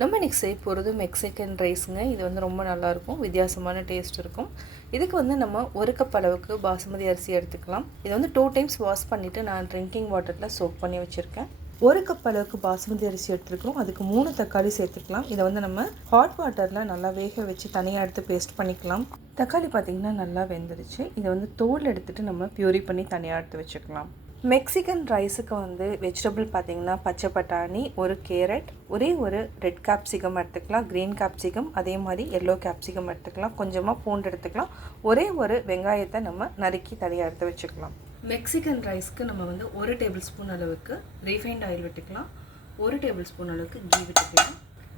நம்ம இன்றைக்கி செய்ய போகிறது மெக்சிகன் ரைஸுங்க. இது வந்து ரொம்ப நல்லாயிருக்கும், வித்தியாசமான டேஸ்ட் இருக்கும். இதுக்கு வந்து நம்ம 1 கப் அளவுக்கு பாசுமதி அரிசி எடுத்துக்கலாம். இதை வந்து 2 டைம்ஸ் வாஷ் பண்ணிவிட்டு நான் ட்ரிங்கிங் வாட்டரில் சோக் பண்ணி வச்சுருக்கேன். 1 கப் அளவுக்கு பாசுமதி அரிசி எடுத்துருக்கோம். அதுக்கு 3 தக்காளி சேர்த்துக்கலாம். இதை வந்து நம்ம ஹாட் வாட்டரில் நல்லா வேக வச்சு தனியாக எடுத்து பேஸ்ட் பண்ணிக்கலாம். தக்காளி பார்த்திங்கன்னா நல்லா வெந்துடுச்சு. இதை வந்து தோல் எடுத்துகிட்டு நம்ம பியூரி பண்ணி தனியாக எடுத்து வச்சுக்கலாம். மெக்சிகன் ரைஸுக்கு வந்து வெஜிடபிள் பார்த்திங்கன்னா பச்சை பட்டாணி, ஒரு கேரட், ஒரே ஒரு ரெட் கேப்சிகம் எடுத்துக்கலாம், க்ரீன் கேப்சிகம், அதே மாதிரி எல்லோ கேப்சிகம் எடுத்துக்கலாம், கொஞ்சமாக பூண்டு எடுத்துக்கலாம், ஒரே ஒரு வெங்காயத்தை நம்ம நறுக்கி தனியாக எடுத்து வச்சுக்கலாம். மெக்சிகன் ரைஸ்க்கு நம்ம வந்து 1 டேபிள் ஸ்பூன் அளவுக்கு ரீஃபைண்ட் ஆயில் விட்டுக்கலாம், 1 டேபிள் ஸ்பூன் அளவுக்கு கீ விட்டுக்கலாம்.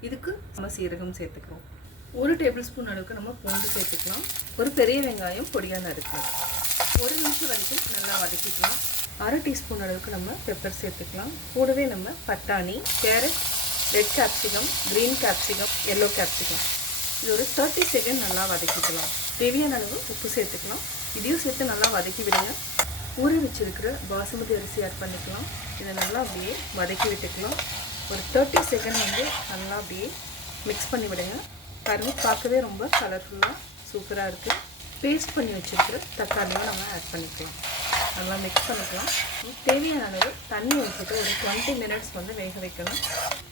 இதுக்கு நம்ம சீரகம் சேர்த்துக்கலாம். 1 டேபிள் ஸ்பூன் அளவுக்கு நம்ம பூண்டு சேர்த்துக்கலாம். ஒரு பெரிய வெங்காயம் பொடியாக நறுக்கலாம். 1 நிமிஷம் வரைக்கும் நல்லா வதக்கிக்கலாம். 1/2 டீஸ்பூன் அளவுக்கு நம்ம பெப்பர் சேர்த்துக்கலாம். கூடவே நம்ம பட்டாணி, carrot, red capsicum, green capsicum, yellow capsicum இது ஒரு 30 செகண்ட் நல்லா வதக்கிக்கலாம். தேவையான அளவு உப்பு சேர்த்துக்கலாம். இதையும் சேர்த்து நல்லா வதக்கி விடுங்க. ஊற வச்சிருக்கிற பாசுமதி அரிசி ஆட் பண்ணிக்கலாம். இதை நல்லா அப்படியே வதக்கி விட்டுக்கலாம். ஒரு 30 செகண்ட் வந்து நல்லா அப்படியே மிக்ஸ் பண்ணி விடுங்க. பாருங்கள், பார்க்கவே ரொம்ப கலர்ஃபுல்லாக சூப்பராக இருக்குது. பேஸ்ட் பண்ணி வச்சுருக்கிற தக்காளியும் நம்ம ஆட் பண்ணிக்கலாம். நல்லா மிக்ஸ் பண்ணிக்கலாம். தேவையான அளவு தண்ணி ஊற்றிட்டு ஒரு 20 மினிட்ஸ் வந்து வேக வைக்கணும்.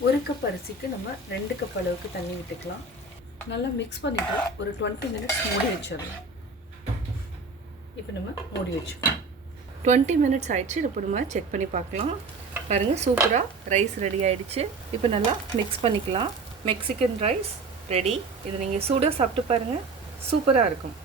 1 கப் அரிசிக்கு நம்ம 2 கப் அளவுக்கு தண்ணி விட்டுக்கலாம். நல்லா மிக்ஸ் பண்ணிவிட்டு ஒரு 20 மினிட்ஸ் மூடி வச்சிடலாம். இப்போ நம்ம மூடி வச்சுக்கலாம். 20 மினிட்ஸ் ஆகிடுச்சு. இப்போ நம்ம செக் பண்ணி பார்க்கலாம். பாருங்கள், சூப்பராக ரைஸ் ரெடி ஆகிடுச்சு. இப்போ நல்லா மிக்ஸ் பண்ணிக்கலாம். Mexican rice ready. இதை நீங்கள் சூடாக சாப்பிட்டு பாருங்கள், சூப்பராக இருக்கும்.